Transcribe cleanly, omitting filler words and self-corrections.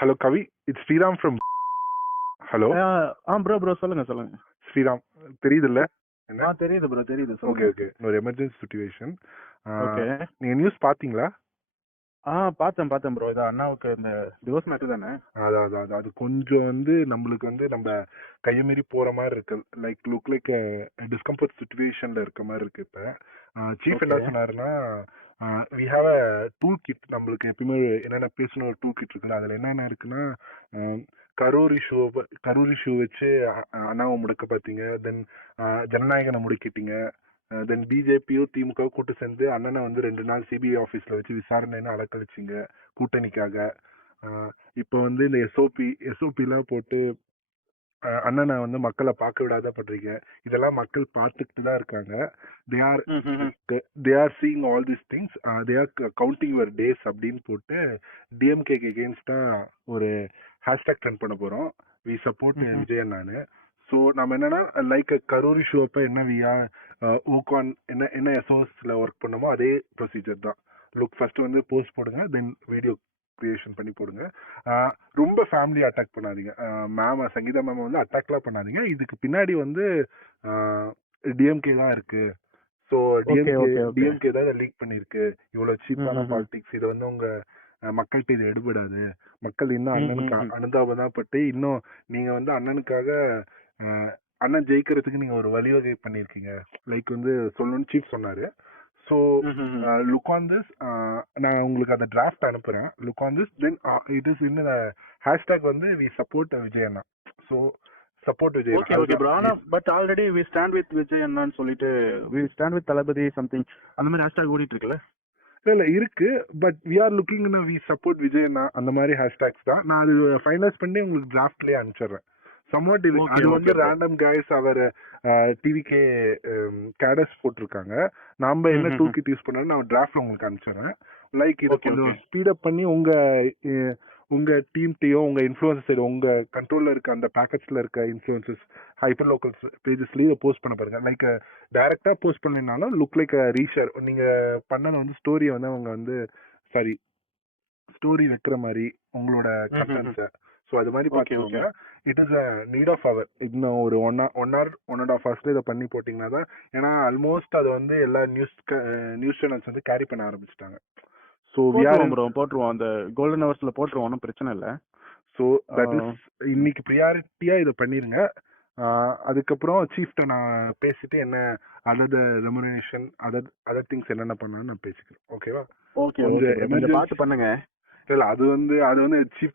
Hello Kavi, it's Sriram from. Hello bro சொல்லுங்க. ஸ்ரீராம், தெரியுதுல்ல? தெரியுது ப்ரோ, தெரியுது. ஓகே ஓகே, ஒரு எமர்ஜென்சி சிச்சுவேஷன். ஓகே. நீங்க நியூஸ் பாத்தீங்களா? பார்த்தேன் ப்ரோ. இது அண்ணாவுக்கு இந்த டிவோர்ஸ் மேட்டர் தானே? அது கொஞ்சம் நம்மளுக்கு நம்ம கையை மீறி போற மாதிரி இருக்கு. லுக் லைக் டிஸ்கம்ஃபர்ட் சிச்சுவேஷன்ல இருக்க மாதிரி இருக்கு. இப்ப சீஃப் என்ன சொன்னாருன்னா, we have a tool kit. நம்மளுக்கு எப்பயுமே என்னென்ன பேசணும் ஒரு டூல் கிட் இருக்குல்ல, அதுல என்னென்ன இருக்குன்னா, கரூர் இஷ்யூ வச்சு அண்ணாவை முடக்க பார்த்தீங்க. தென் ஜனநாயகனை முடக்கிட்டீங்க. தென் பிஜேபியோ திமுக கூட்டு சேர்ந்து அண்ணனை 2 நாள் சிபிஐ ஆபீஸ்ல வச்சு விசாரணைன்னு அலக்கழிச்சிங்க கூட்டணிக்காக. இப்போ இந்த எஸ்ஓபி எல்லாம் போட்டு அண்ணனை மக்களை பார்க்க விடாத பண்றீங்க. இதெல்லாம் மக்கள் பார்த்துக்கிட்டு தான் இருக்காங்க. They are seeing all this things. They are counting your days அப்படின்னு போட்டு டிஎம்கேக்கு எகெயின்ஸ்டா ஒரு ஹேஷ்டாக் ட்ரெண்ட் பண்ண போறோம். We support Vijayan. நானு ஸோ நம்ம என்னன்னா, லைக் கரூர் இஷ்யூ அப்ப என்ன வியா ஊகான் என்ன எஸ்ஓஎஸ்ல ஒர்க் பண்ணமோ அதே ப்ரொசீஜர் தான். லுக் ஃபர்ஸ்ட் போஸ்ட் போடுங்க, தென் வீடியோ கிரியேஷன் பண்ணி போடுங்க. ரொம்ப ஃபேமிலி அட்டாக் பண்ணாதீங்க. மேம் சங்கீதா மேம் அட்டாக்லாம் பண்ணாதீங்க. இதுக்கு பின்னாடி டிஎம்கே தான் இருக்கு. ஸோ டிஎம்கே தான் லீக் பண்ணிருக்கு. இவ்வளவு சீப்பான பாலிடிக்ஸ். இதை உங்க மக்கள்கிட்ட இது எடுபடாது. மக்கள் இன்னும் அண்ணனுக்கு அனுதாபம் தான் பட்டு இன்னும் நீங்க அண்ணனுக்காக அண்ணன் ஜெயிக்கிறதுக்கு நீங்க ஒரு வழிவகை பண்ணிருக்கீங்க. லைக் சொல்லணும்னு சீஃப் சொன்னாரு. So look on this. நான் உங்களுக்கு அந்த டிராஃப்ட் அனுப்புறேன். Look on this. Then it is in hashtag we support விஜயண்ணா. So support Vijay. Okay bro. ஆனா but already we stand with Vijay அண்ணான்னு சொல்லிட்டு we stand with Thalapathy something அந்த மாதிரி ஹேஷ்டாக் ஓடிட்டு இருக்குல்ல? இல்ல இருக்கு. But we are looking we support விஜயண்ணா அந்த மாதிரி ஹேஷ்டாக்ஸ் தான். நான் அது ஃபைனலைஸ் பண்ணி உங்களுக்கு டிராஃப்ட்லயே அனுப்பிச்சிடுறேன். சம்வாட் அது ரேண்டம் கைஸ் அவர் டிவிகே கேடஸ் போட்டிருக்காங்க. நாம என்ன டூல் கிட் யூஸ் பண்ணாலும் நான் டிராஃப்ட்ல உங்களுக்கு அனுப்பிச்சிடுறேன். லைக் இது கொஞ்சம் ஸ்பீடப் பண்ணி உங்க டீம்டையோ உங்க இன்ஃப்ளூயன்சர் உங்க கண்ட்ரோல்ல இருக்க அந்த பேக்கெட்ஸ்ல இருக்க இன்ஃப்ளூயன்சஸ் ஹைப்பர் லோக்கல் பேஜஸ்லயே போஸ்ட் பண்ண பாருங்க. லைக் டைரக்டா போஸ்ட் பண்ணனாலும் லுக் லைக் ரீஷேர். நீங்க பண்ணத ஸ்டோரியை அவங்க சாரி ஸ்டோரி வைக்கிற மாதிரி உங்களோட கண்டென்ட்ஸை. ஸோ அது மாதிரி பார்த்துக்கோங்க. It is a need of hour. இன்னும் ஒரு 1.5 ஹவர்ஸ்ல இதை பண்ணி போட்டீங்கன்னா தான். ஏன்னா ஆல்மோஸ்ட் அது எல்லா நியூஸ் சேனல்ஸ் கேரி பண்ண ஆரம்பிச்சிட்டாங்க. ஸோ போட்டுருவோம், அந்த கோல்டன் ஹவர்ஸ்ல போட்டுருவோம், ஒன்றும் பிரச்சனை இல்லை. ஸோ தட் இஸ் இன்னைக்கு ப்ரியாரிட்டியா இதை பண்ணிருங்க. அதுக்கப்புறம் சீஃப்ட நான் பேசிட்டு என்ன அதர் ரெமுனரேஷன் அதர் திங்ஸ் என்னென்ன பண்ணான்னு நான் பேசிக்கிறேன். ஓகேவா? ஓகே, பார்த்து பண்ணுங்க. இல்ல அது சீஃப்